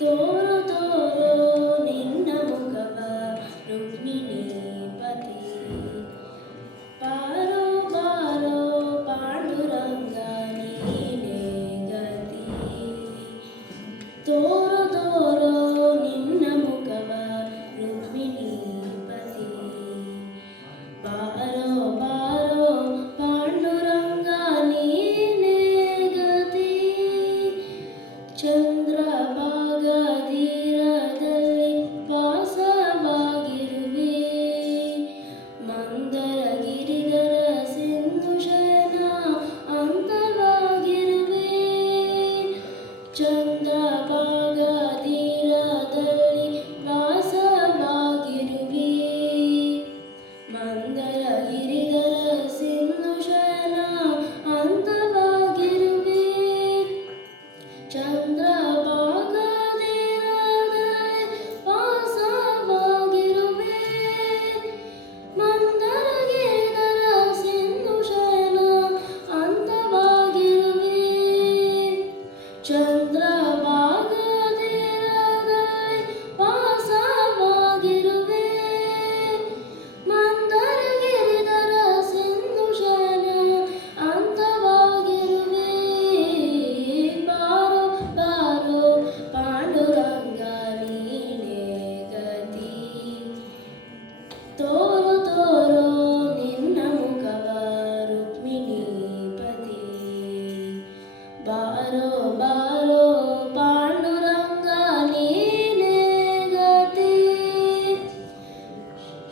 ತೋರು ತೋರು ನಿನ್ನ ಮುಖವ ರುಕ್ಮಿಣೀಪತಿ. ಬಾರೋ ಬಾರೋ ಪಾಂಡುರಂಗ ನೀನೇ ಗತಿ. ತೋರು ತೋರು ನಿನ್ನ ಮುಖವ ರುಕ್ಮಿಣೀಪತಿ. ಬಾರೋ ಬಾರೋ ಪಾಂಡುರಂಗ ನೀನೇ ಗತಿ. ಚಂದ್ರಭಾಗ ತೀರದಲ್ಲಿ ವಾಸವಾಗಿರುವೆ. ಮಂದರ ಗಿರಿಧರ ಸಿಂಧು ಶಯನ ಅಂತವಾಗಿರುವೆ. ಚಂದ್ರಭಾಗ ತೀರದಲ್ಲಿ ವಾಸವಾಗಿರುವೆ. ಮಂದರ ಗಿರಿಧರ ಸಿಂಧು ಶಯನ ಅಂತವಾಗಿರುವೆ. ಚಂದ್ರಭಾಗ ತೀರದಲ್ಲಿ ವಾಸವಾಗಿರುವೆ. ಮಂದರ ಗಿರಿಧರ ಸಿಂಧು ಶಯನ ಅಂತವಾಗಿರುವೆ. ಚಂದ್ರಭಾಗ ತೀರದಲ್ಲಿ ವಾಸವಾಗಿರುವೆ. ಮಂದರ ಗಿರಿಧರ ಸಿಂಧು ಶಯನ ಅಂತವಾಗಿರುವೆ. ಬಾರೋ ಬಾರೋ ಪಾಂಡುರಂಗ ನೀನೇ ಗತಿ. ತೋರು ತೋರು ನಿನ್ನ ಮುಖವ ರುಕ್ಮಿಣೀಪತಿ. ಬಾರೋ ಬಾರೋ ಪಾಂಡುರಂಗ ನೀನೇ ಗತಿ.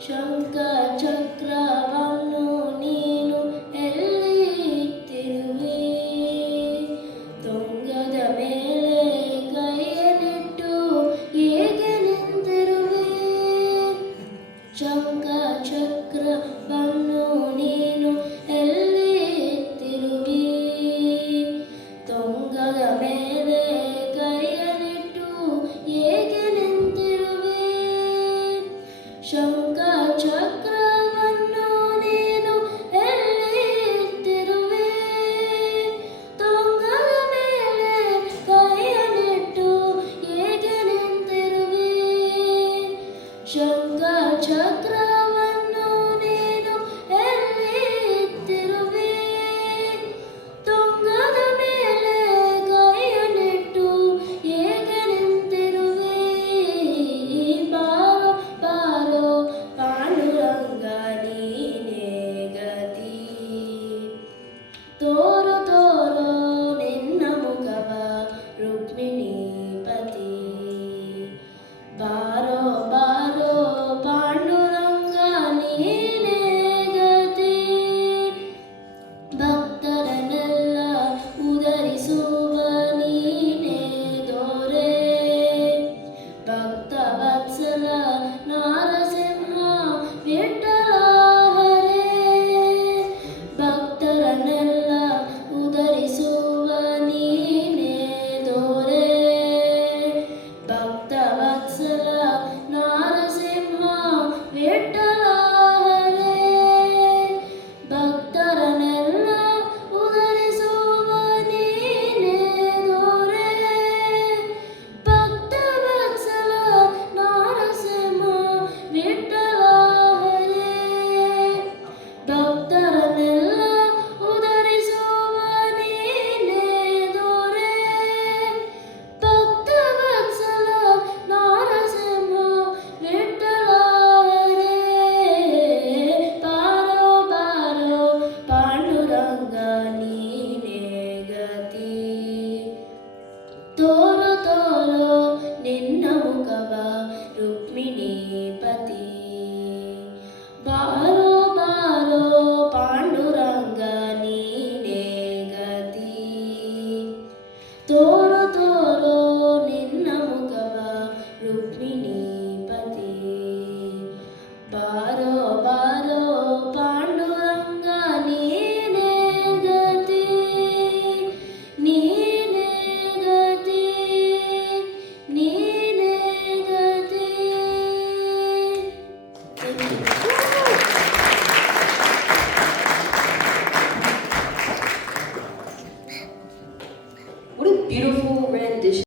ಶಂಖ ಚಕ್ರವನ್ನು ನೀನು ಎಲ್ಲಿ ಇಟ್ಟಿರುವೆ. ತುಂಗದ ಮೇಲೆ ಕೈಯನ್ನಿಟ್ಟು ಹೇಗೆ ನಿಂತಿರುವೆ. ಶಂಖ ಚಕ್ರವನ್ನು ನೀನು ಎಲ್ಲಿ ಇಟ್ಟಿರುವೆ. ತುಂಗದ ಮೇಲೆ ಕೈಯನ್ನಿಟ್ಟು ಹೇಗೆ ನಿಂತಿರುವೆ. ಶಂಖ ಚಕ್ರವನ್ನು ನೀನು ಎಲ್ಲಿ ಇಟ್ಟಿರುವೆ. ತುಂಗದ ಮೇಲೆ ಕೈಯನ್ನಿಟ್ಟು ಹೇಗೆ ನಿಂತಿರುವೆ. ಶಂಖ ಚಕ್ರವನ್ನು ನೀನು ಎಲ್ಲಿ ಇಟ್ಟಿರುವೆ. ತುಂಗದ ಮೇಲೆ ಕೈಯನ್ನಿಟ್ಟು ಹೇಗೆ ನಿಂತಿರುವೆ. ಬಾರೋ ಬಾರೋ ಪಾಂಡುರಂಗ ನೀನೇ ಗತಿ. ತೋರು ತೋರು ನಿನ್ನ ಮುಖವ ರುಕ್ಮಿಣೀಪತಿ. ಬಾರೋ ಬಾರೋ ಪಾಂಡುರಂಗ ನೀನೇ ಗತಿ. ಭಕ್ತರನ್ನೆಲ್ಲ ಉದರಿಸುವ ನೀನೇ ದೊರೆ. ಭಕ್ತವತ್ಸಲ ನಾರಸಿಂಹ ವಿಠ್ಠಲ ಹರೇ. ಭಕ್ತರನ್ನೆಲ್ಲ ಉದರಿಸುವ ನೀನೇ ದೊರೆ. ಭಕ್ತವತ್ಸಲ ನಾರಸಿಂಹ ವಿಠ್ಠಲ ಹರೇ. ಭಕ್ತರನ್ನೆಲ್ಲ ಉದರಿಸುವ ನೀನೇ ದೊರೆ. ಭಕ್ತವತ್ಸಲ ನಾರಸಿಂಹ ವಿಠ್ಠಲ ಹರೇ. ಭಕ್ತರನ್ನೆಲ್ಲ ಉದರಿಸುವ ನೀನೇ ದೊರೆ. ಭಕ್ತವತ್ಸಲ ನಾರಸಿಂಹ ವಿಠ್ಠಲ ಹರೇ. ಬಾರೋ ಬಾರೋ ಪಾಂಡುರಂಗ ನೀನೇ ಗತಿ. ತೋರು ತೋರು ನಿನ್ನ ಮುಖವ ರುಕ್ಮಿಣೀಪತಿ.